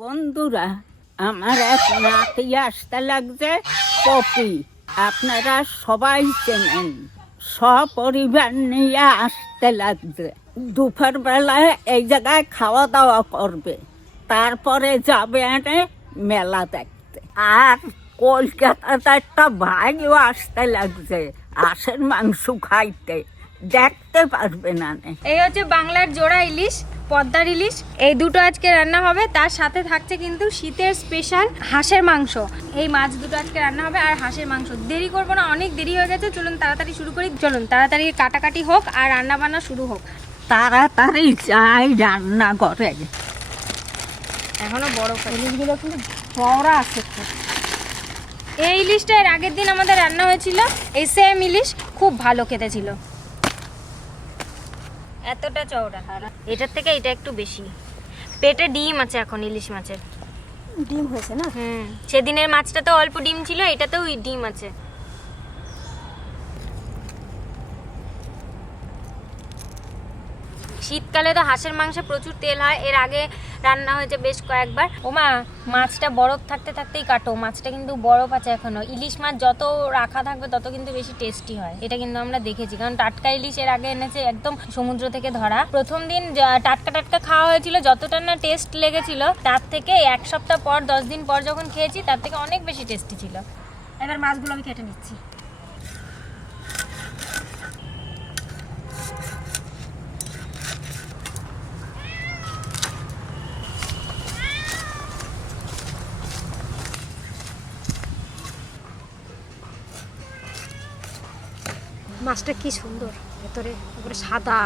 বন্ধুরা, আমার এক নাতি আসতে লাগছে পপি। আপনারা সবাই চেনেন। সপরিবার নিয়ে আসতে লাগছে। দুপুর বেলায় এই জায়গায় খাওয়া দাওয়া করবে। তারপরে যাবে মেলা দেখতে। আর কলকাতাতে একটা ভাইও আসতে লাগছে আশের মাংস খাইতে। দেখতে পারবে নে। এই হচ্ছে বাংলার জোড়া ইলিশ। পদ্মার ইলিশ এই দুটো আজকে রান্না হবে তার সাথে থাকছে কিন্তু শীতের স্পেশাল হাঁসের মাংস। এই মাছ দুটো আজকে রান্না হবে আর হাঁসের মাংস। দেরি করব না অনেক দেরি হয়ে গেছে চলুন তাড়াতাড়ি শুরু করি। চলুন তাড়াতাড়ি কাটাকাটি হোক আর রান্না বান্না শুরু হোক। তাড়াতাড়ি চাই রান্না করে। এখনও বড় ইলিশগুলো কিন্তু বড় আছে। এই ইলিশটা এর আগের দিন আমাদের রান্না হয়েছিল এই সেম ইলিশ খুব ভালো খেতে ছিল এতটা চওড়া। এটার থেকে এটা একটু বেশি। পেটে ডিম আছে এখন ইলিশ মাছের। ডিম হয়েছে না? হুম। সেদিনের মাছটা তো অল্প ডিম ছিল এটাতেও ডিম আছে। শীতকালে তো হাঁসের মাংসে প্রচুর তেল হয়, এর আগে রান্না হয়েছে বেশ কয়েকবার। ওমা, মাছটা বরফ থাকতে থাকতেই কাটো, মাছটা কিন্তু বরফ আছে এখনও। ইলিশ মাছ যত রাখা থাকবে তত কিন্তু বেশি টেস্টি হয়, এটা কিন্তু আমরা দেখেছি, কারণ টাটকা ইলিশ এর আগে এনেছে একদম সমুদ্র থেকে ধরা। প্রথম দিন টাটকা টাটকা খাওয়া হয়েছিল, যতটা না টেস্ট লেগেছিল, তার থেকে এক সপ্তাহ পর, দশ দিন পর যখন খেয়েছি, তার থেকে অনেক বেশি টেস্টি ছিল। এবার মাছগুলো আমি কেটে নিচ্ছি। মাছটা কি সুন্দর ভেতরে উপরে সাদা।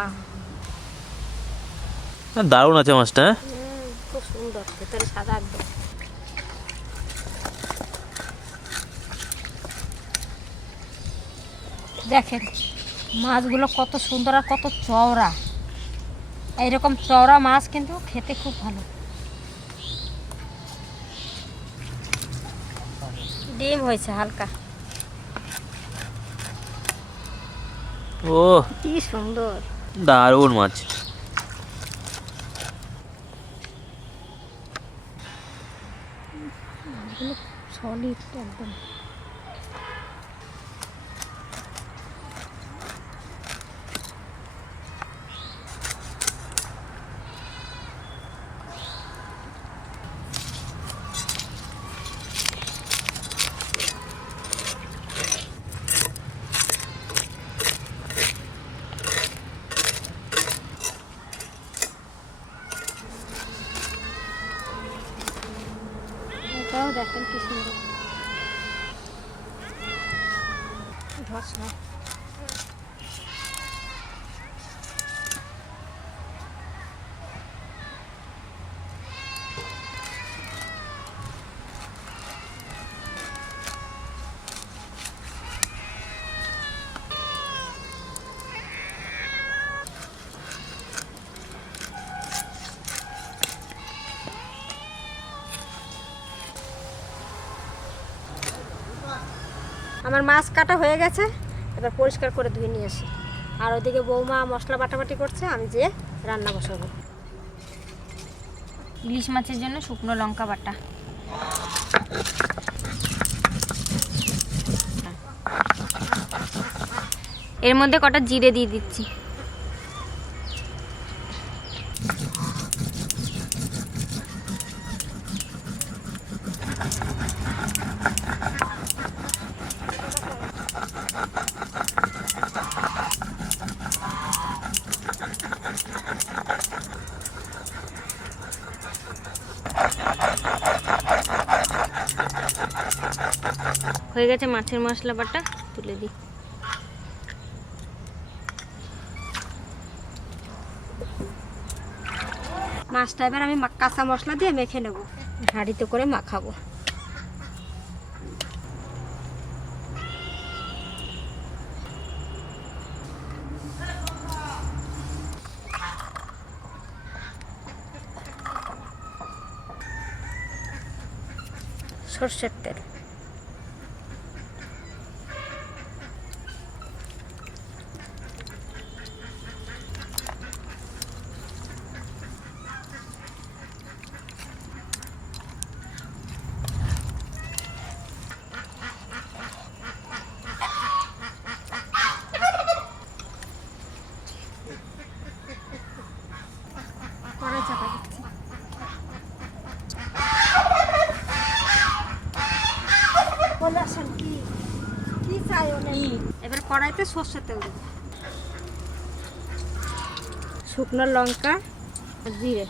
দারুণ আছে মাছটা হ্যাঁ? খুব সুন্দর ভেতরে সাদা একদম। দেখেন মাছগুলো কত সুন্দর আর কত চওড়া। এইরকম চওড়া মাছ কিন্তু খেতে খুব ভালো। ডিম হয়েছে হালকা। ও কি সুন্দর। দারুণ মাছ। সলিড একদম এটাও দেখেন কি সুন্দর ধস না আমার মাছ কাটা হয়ে গেছে, এবার পরিষ্কার করে ধুয়ে নিয়ে আসি। আর ওইদিকে বৌমা মশলা বাটাবাটি করছে, আমি যেয়ে রান্না বসাবো। ইলিশ মাছের জন্য শুকনো লঙ্কা বাটা। এর মধ্যে কটা জিরে দিয়ে দিচ্ছি। হয়ে গেছে মাছের মশলা বাটা, তুলে দিই। মাছটা এবার আমি কাঁচা মশলা দিয়ে মেখে নেব। হাঁড়িতে করে মাখাবো। সর্ষের তেল। এবার কড়াইতে সর্ষের তেল দেবো। শুকনো লঙ্কা জিরে।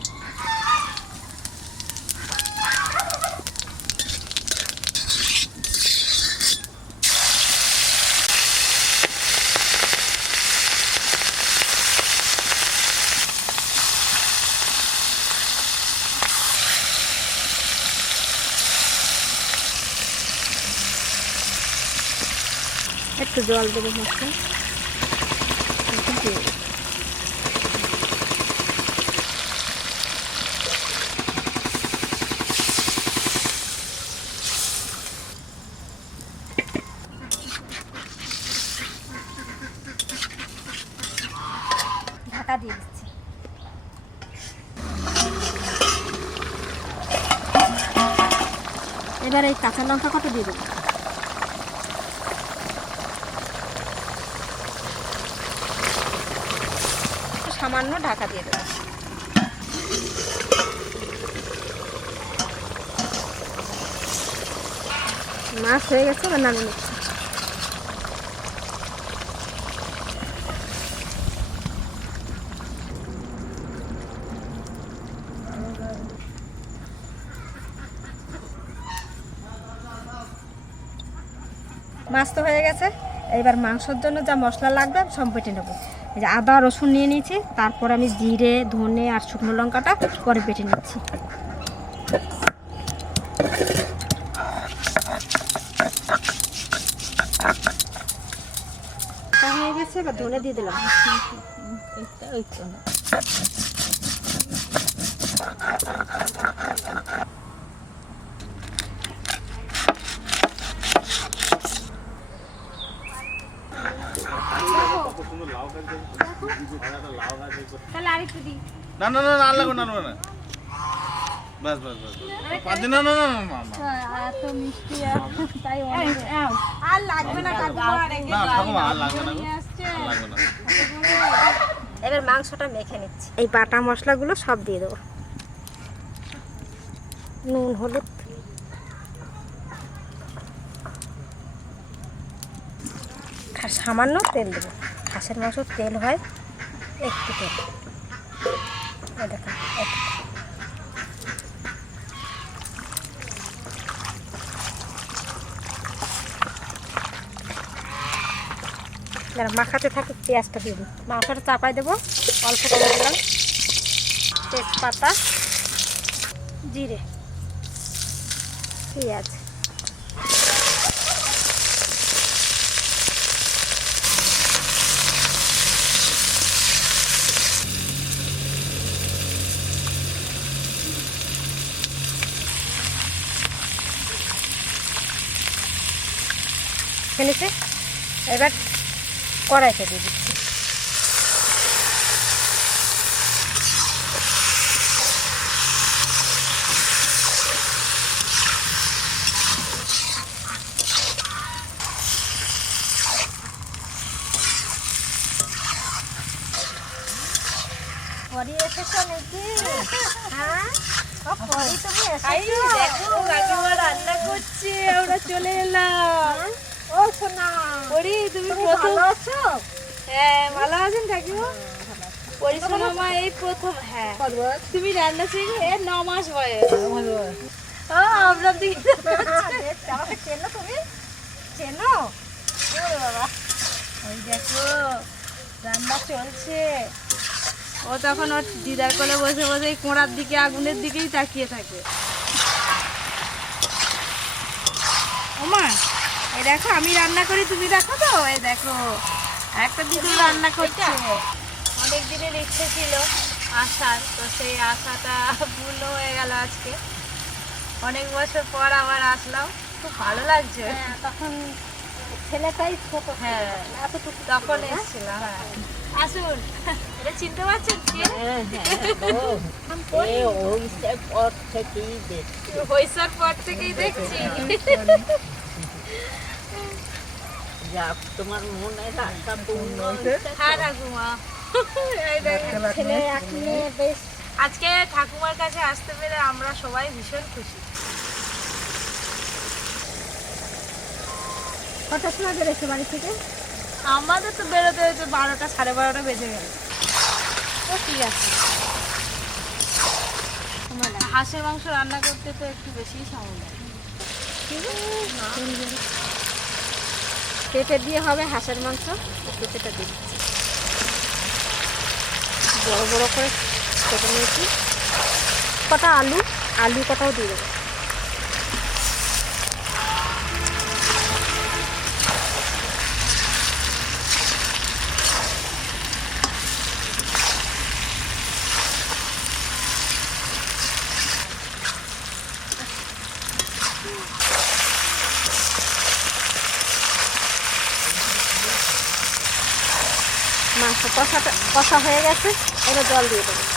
একটু জল দেবো মাছটা এবার এই কাঁচা লঙ্কা কত দিয়ে দেবো? সামান্য ঢাকা দিয়ে দেবো। মাছ হয়ে গেছে, এবার নামিয়ে নিচ্ছি। মাছ তো হয়ে গেছে, এবার মাংসর জন্য যা মশলা লাগবে সব বেটে নেব। যে আদা রসুন নিয়ে নিয়েছি। তারপর আমি জিরে ধনে আর শুকনো লঙ্কাটা পরে বেটে নিচ্ছি। হয়ে গেছে এবার ধনে দিয়ে দিলাম এটা ওই তো না। তাহলে আরেকটু দিই। না না না না আর লাগবে না না। বাস বাস বাস বাস। পাঁচ না না না না না না। এত মিষ্টি তাই আর লাগবে না কাকুমা আর লাগবে না। লাগবে না। এবার মাংসটা মেখে নিচ্ছি। এই বাটা মশলাগুলো সব দিয়ে দেবো। নুন হলুদ। আর সামান্য তেল দেবো। হাঁসের মাংস তেল হয় একটু তেল। দেখুন। মাখাতে থাকে, পেঁয়াজটা দিই। মাংসটা চাপাই দেবো, অল্প করে দিলাম। তেজপাতা, জিরে, পেঁয়াজ। এবার কড়াইতে দিয়ে দিচ্ছি। পরি এসেছ নাকি? হ্যাঁ? পরি তুমি এসেছ? দেখো কাকিমা রান্না করছে আমরা চলে এলাম। ও সোনা পরি তুমি ভালো আছো? হ্যাঁ ভালো আছেন কাকিমা? পরিশ্রম আমার এই প্রথম হ্যাঁ। তুমি রান্না শিখে এ ন মাস বয়স। ও আপনার দিকে আমাকে চেনো তুমি? চেনো? বাবা। ওই দেখো রান্না চলছে। ও তখন ওর দিদার কোলে বসে বসে কোঁড়ার দিকে আগুনের দিকেই তাকিয়ে থাকে। ওমা এই দেখো আমি রান্না করি তুমি দেখো তো? এই দেখো একটা দিদি রান্না করছে। অনেক দিনের ইচ্ছে ছিল আসার। তো সেই আশাটা পূর্ণ হয়ে গেল আজকে। অনেক বছর পর আবার আসলাম। খুব ভালো লাগছে। হ্যাঁ, তখন ছেলেটাই ছোট। হ্যাঁ এতটুকু তখন এসেছিলাম। হ্যাঁ। আসুন। এটা চিনতে পারছেন কে? হ্যাঁ, হ্যাঁ, গো। এ ওইসে পর থেকেই দেখছি। যাক তোমার মনের আশা পূর্ণ আজকে ঠাকুমার কাছে আসতে পেরে আমরা সবাই ভীষণ খুশি। কটার সময় বেরোচ্ছে বাড়ি থেকে? আমাদের তো বেরোতে হয়েছে বারোটা সাড়ে বারোটা বেজে গেল। ও ঠিক আছে। হাঁসের মাংস রান্না করতে তো একটু বেশি সময় লাগে। পেঁপে দিয়ে হবে হাঁসের মাংস। পেঁপেটা দিয়ে বড় বড় করে কেটে নিয়েছি। কটা আলু? আলু কটাও দিয়ে দেবো মাংস কষাটা কষা হয়ে গেছে এবার জল দিয়ে দেবো।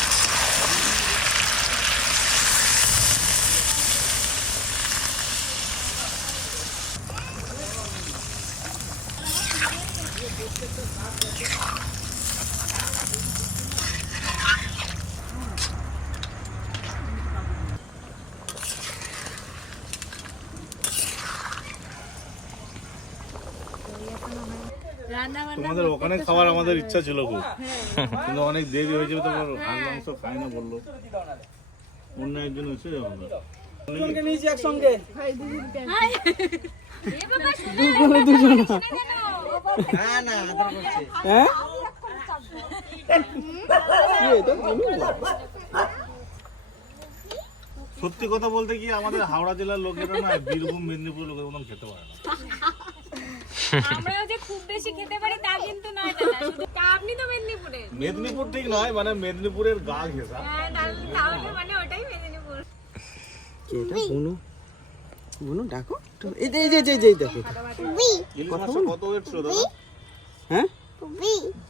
তোমাদের ওখানে খাওয়ার আমাদের ইচ্ছা ছিল খুব। কিন্তু অনেক দেরি হয়ে যাবে তো বলো হাঁস মাংস খাই না বলল। অন্য একজন হচ্ছে আমরা। সত্যি কথা বলতে কি আমাদের হাওড়া জেলার লোকেরা না বীরভূম মেদিনীপুর লোকের মতন খেতে পারে না। আমরা যে খুব বেশি খেতে পারি তা কিন্তু নয় দাদা আপনি তো মেদিনীপুরে। মেদিনীপুর ঠিক নয় মানে মেদিনীপুরের গা ঘেঁষা। হ্যাঁ তাহলে তাহলে মানে ওটাই মেদিনীপুর। এটা? বুনু বুনু ডাকো। এই যে এই যে এই দেখো কত ওয়েট ছিল দাদা? হ্যাঁ?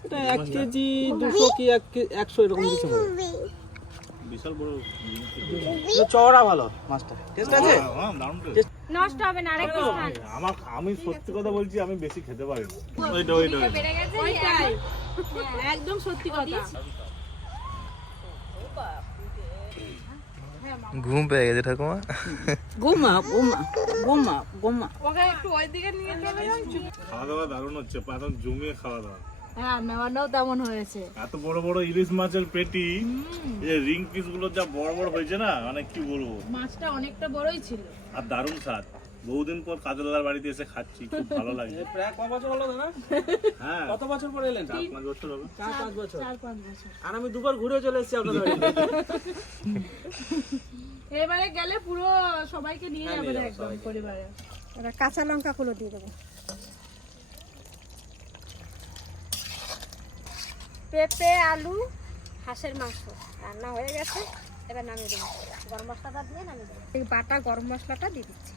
এটা এক কেজি দুশো কি এক একশো এরকম কিছু হবে? বিশাল বড় চওড়া ভালো মাছটা। টেস্ট আছে? হ্যাঁ, হ্যাঁ, দারুণ। নষ্ট হবে না আরেকটু খান। আমার আমি সত্যি কথা বলছি আমি বেশি খেতে পারি না। ওইটা ওইটা। বেড়ে গেছে ওইটাই একদম সত্যি কথা। ঘুম পেয়ে গেছে ঠাকুমা। গোমা গোমা গোমা গোমা খাওয়া দাওয়া দারুণ হচ্ছে একদম জমিয়ে খাওয়া দাওয়া হ্যাঁ মেমানও তেমন হয়েছে। এত বড় বড় ইলিশ মাছের পেটি এই রিং পিসগুলো যা বড় বড় হয়েছে না মানে কি বলব? মাছটা অনেকটা বড়ই ছিল। আর দারুণ স্বাদ। বহুদিন পর কাজলার বাড়িতে এসে খাচ্ছি খুব ভালো লাগছে। প্রায় ক বছর হলো দাদা? হ্যাঁ। কত বছর পরে এলেন? চার পাঁচ বছর হবে চার পাঁচ বছর? চার পাঁচ বছর। আর আমি দুবার ঘুরে চলে এসেছি আপনাদের বাড়িতে। এবারে গেলে পুরো সবাইকে নিয়ে যাবে একদম পরিবারে। এবার কাঁচা লঙ্কা গুলো দিয়ে দেবো। পেঁপে আলু হাঁসের মাংস। রান্না হয়ে গেছে। এবার নামিয়ে দেবো। গরম মশলাটা দিয়ে নামিয়ে দেবো। এই বাটা গরম মশলাটা দিয়ে দিচ্ছি।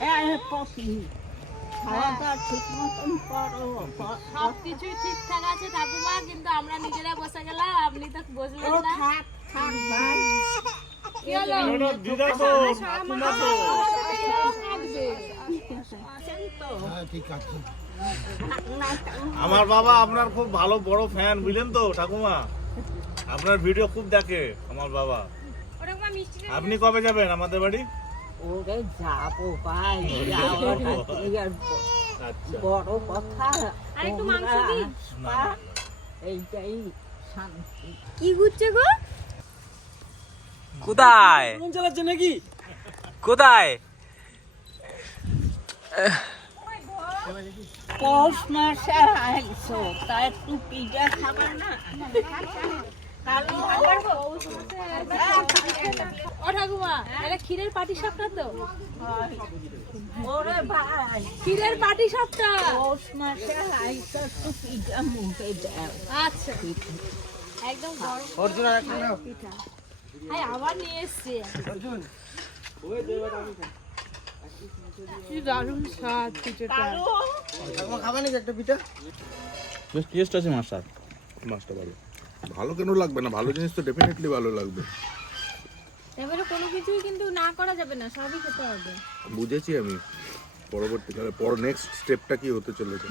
হ্যাঁ পপি। খাওয়া দাওয়া ঠিক মতন করো সব কিছুই ঠিকঠাক আছে ঠাকুমা কিন্তু আমরা নিজেরা বসে গেলাম আপনি তো বসবেন ও না। থাক থাক ভাই কি হলো? দিদা তো ঠাকুমা তো। আমার বাবা আপনার খুব ভালো বড় ফ্যান বুঝলেন তো ঠাকুমা? আপনার ভিডিও খুব দেখে আমার বাবা। আপনি কবে যাবেন আমাদের বাড়ি? ওরে যাব ভাই আচ্ছা বড় কথা এইটাই শান্তি কি ঘুরছে গো কোথায় চালাচ্ছে নাকি কোথায় পৌষ মাসে আইসো তা একটু পিঠা খাবার না ক্ষীরের পাটি সাপটা তো ক্ষীরের পাটি সাপটা আচ্ছা। একদম অর্জুন আবার নিয়ে এসছে। কি দারুণ স্বাদ পিঠেটা। ঠাকুমা নাকি একটা পিঠা? বেশ টেস্ট আছে মাছটা মাছটা ভালো। ভালো কেন লাগবে না? ভালো জিনিস তো ডেফিনেটলি ভালো লাগবে। এবারে কোনো কিছুই কিন্তু না করা যাবে না সবই খেতে হবে। বুঝেছি আমি। পরবর্তীকালে পর নেক্সট স্টেপটা কি হতে চলেছে?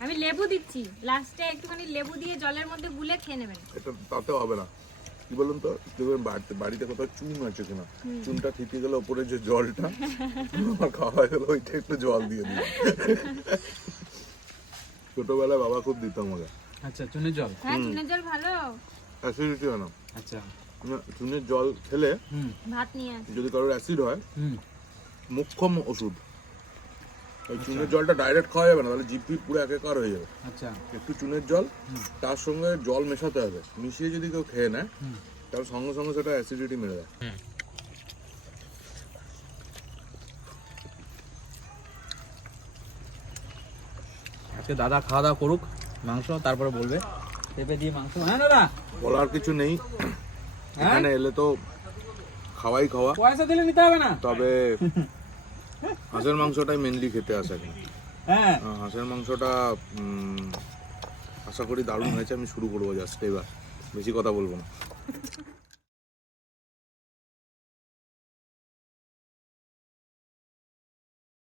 আমি লেবু দিচ্ছি। লাস্টে একটুখানি লেবু দিয়ে জলের মধ্যে গুলে খেয়ে নেবেন। এটা তাতে হবে না। কি বলুন তো? দেখবেন বাড়িতে বাড়িতে কোথাও চুন আছে কিনা? চুনটা থিতে গেলে ওপরে যে জলটা আমার খাওয়া হয়ে গেলে ওইটা একটু জল দিয়ে দিই। ছোটবেলায় বাবা খুব দিত আমাকে। আচ্ছা চুনের জল? হ্যাঁ চুনের জল ভালো। অ্যাসিডিটি হয় না। আচ্ছা। চুনের জল খেলে ভাত নিয়ে আস। যদি কারোর অ্যাসিড হয় হুম। মুখ্যম ওষুধ। ওই চুনের জলটা ডাইরেক্ট খাওয়া যাবে না তাহলে জিপি পুরো একাকার হয়ে যাবে। আচ্ছা। একটু চুনের জল তার সঙ্গে জল মেশাতে হবে। মিশিয়ে যদি কেউ খেয়ে নেয় তাহলে সঙ্গে সঙ্গে সেটা অ্যাসিডিটি মেরে দেয়। আজকে দাদা খাওয়া দাওয়া করুক মাংস তারপরে বলবে। পেঁপে দিয়ে মাংস। হ্যাঁ দাদা? বলার কিছু নেই। এখানে এলে তো খাওয়াই খাওয়া। পয়সা দিলে নিতে হবে না। তবে হাঁসের মাংসটাই মেনলি খেতে আসে এখানে। হ্যাঁ। হাঁসের মাংসটা আশা করি দারুণ হয়েছে। আমি শুরু করব জাস্ট এবার। বেশি কথা বলব না।